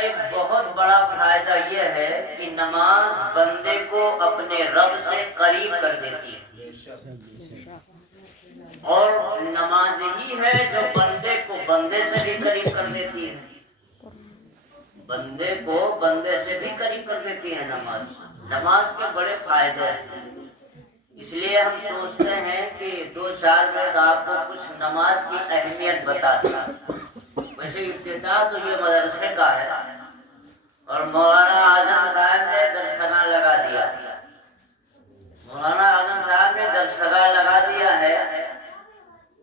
ایک بہت بڑا فائدہ یہ ہے کہ نماز بندے کو اپنے رب سے قریب کر دیتی ہے، اور نماز ہی ہے جو بندے کو بندے سے بھی قریب کر دیتی ہے، بندے کو بندے سے بھی قریب کر دیتی ہے نماز۔ نماز کے بڑے فائدے ہیں، اس لیے ہم سوچتے ہیں کہ 2-4 منٹ آپ کو کچھ نماز کی اہمیت بتاتے ہیں۔ ویسے ابتدا تو یہ مدرسے کا ہے، اور مولانا اعظم صاحب نے درسگاہ لگا دیا، مولانا اعظم صاحب نے درسگاہ لگا دیا ہے،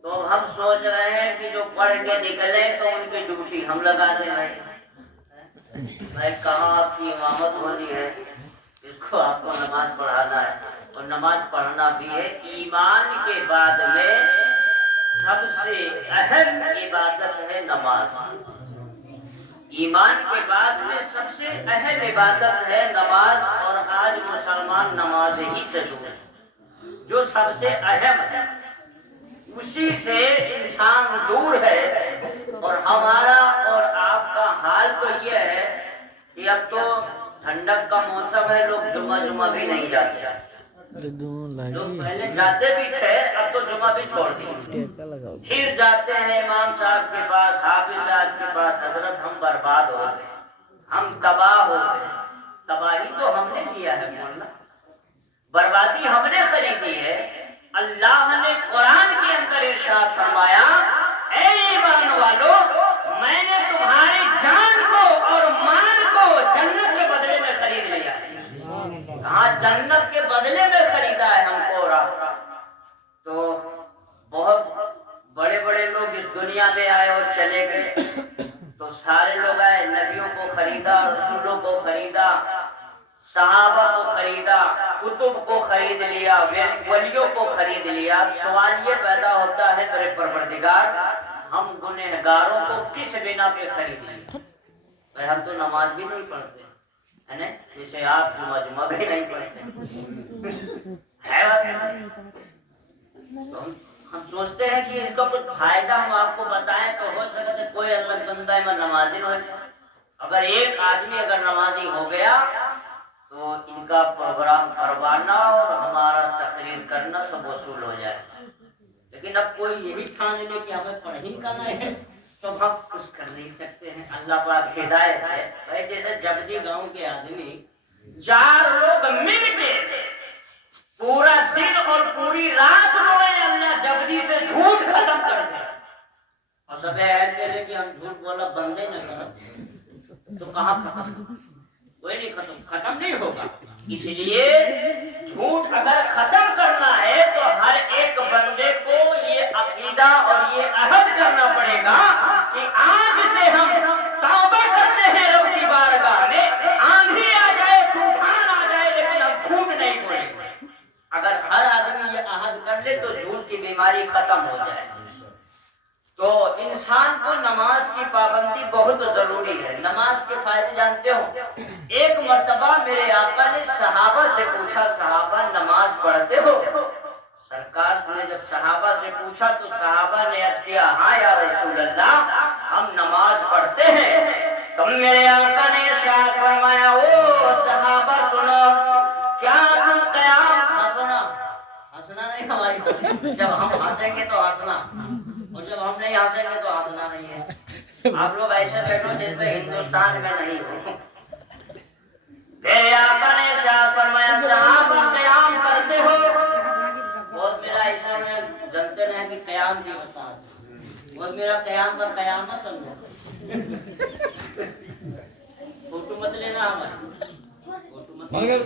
تو ہم سوچ رہے ہیں کہ جو پڑھ کے نکلے تو ان کی ڈیوٹی ہم لگا دیں۔ بھائی کہاں آپ کی امامت ہونی ہے، اس کو آپ کو نماز پڑھانا ہے، اور نماز پڑھنا بھی ہے۔ ایمان کے بعد میں سب سے اہم عبادت ہے نماز، ایمان کے بعد میں سب سے اہم عبادت ہے نماز، اور آج مسلمان نماز ہی سے دور ہے، جو سب سے اہم ہے اسی سے انسان دور ہے۔ اور ہمارا اور آپ کا حال تو یہ ہے کہ اب تو ٹھنڈک کا موسم ہے، لوگ جمعہ بھی نہیں جاتے، لوگ پہلے جاتے بھی تھے، اب تو جمعہ بھی چھوڑ دیے، پھر جاتے ہیں امام صاحب کے پاس، حافظ صاحب کے پاس، حضرت ہم برباد ہو گئے، ہم تباہ ہو گئے۔ تباہی تو ہم نے لیا ہے مولانا، بربادی ہم نے خریدی ہے۔ اللہ نے قرآن کے اندر ارشاد فرمایا، اے ایمان والو، میں نے تمہاری جان کو اور مال کو جنت کے بدلے میں خرید لیا ہے۔ کہاں جنت کے بدلے میں خریدا ہے ہم کو اور آپ۔ تو بہت بڑے بڑے لوگ اس دنیا میں آئے اور چلے گئے، تو سارے لوگ آئے، نبیوں کو خریدا، رسولوں کو خریدا، صحابہ کو خریدا، کتب کو خرید لیا، ولیوں کو خرید لیا۔ اب سوال یہ پیدا ہوتا ہے، میرے پروردگار، ہم گنہگاروں کو کس بنا پہ خرید لیے؟ ہم تو نماز بھی نہیں پڑھتے ہے نا، جیسے آپ جمعہ بھی نہیں پڑھتے ہے، ہم سوچتے ہیں کہ اس کا کچھ فائدہ ہم آپ کو بتائیں تو ہو سکتا ہے کوئی اللہ بندہ ہے میں نمازی ہو جائے۔ اگر ایک آدمی اگر نمازی ہو گیا تو ان کا پروگرام کروانا اور ہمارا تقریر کرنا سب وصول ہو جائے۔ لیکن اب کوئی یہی ٹھان لے کہ ہمیں پڑھ ہی کرنا ہے تو ہم کچھ کر نہیں سکتے ہیں۔ اللہ پاک ہدایت ہے۔ بھائی جیسے جبدی گاؤں کے آدمی 4 لوگ مل کے پورا دن اور پوری رات روئے، اللہ جبدی سے جھوٹ ختم کر دے، اور سب عہد کہہ لے کہ ہم جھوٹ بولا بندے نہ کریں، تو کہاں ختم؟ کوئی نہیں ختم نہیں ہوگا۔ اس لیے جھوٹ اگر ختم کرنا ہے تو ہر ایک بندے کو یہ عقیدہ اور یہ عہد کرنا پڑے گا کہ آج سے ہم توبہ کرتے ہیں رب کی بارگاہ میں، آندھی آ جائے، طوفان آ جائے، لیکن ہم جھوٹ نہیں بولیں گے۔ اگر ہر آدمی یہ عہد کر لے تو جھوٹ کی بیماری ختم ہو جائے۔ تو انسان کو نماز کی پابندی بہت ضروری ہے۔ نماز کے فائدے جانتے ہو؟ ایک مرتبہ میرے آقا نے صحابہ سے پوچھا، صحابہ نماز پڑھتے ہو؟ سرکار نے جب صحابہ سے پوچھا تو صحابہ نے عرض کیا، ہاں یا رسول اللہ، ہم نماز پڑھتے ہیں۔ تم میرے آقا نے ارشاد فرمایا، او صحابہ سنو، کیا تم قیام ہنسنا نہیں ہماری، جب ہم ہنسیں گے تو ہنسنا، اور جب ہم نہیں ہنسیں گے تو ہنسنا نہیں ہے۔ آپ لوگ ایسے بیٹھو جیسے ہندوستان میں نہیں ہو۔ میرے آقا نے ارشاد فرمایا، صحابہ قیام کرتے ہو؟ بہت میرا ایسا میں جانتے ہیں کہ قیام کی ہوتا ہے، بہت میرا قیام کا قیام نہ سمجھو، فوٹو مت لینا ہماری، فوٹو مت لینا۔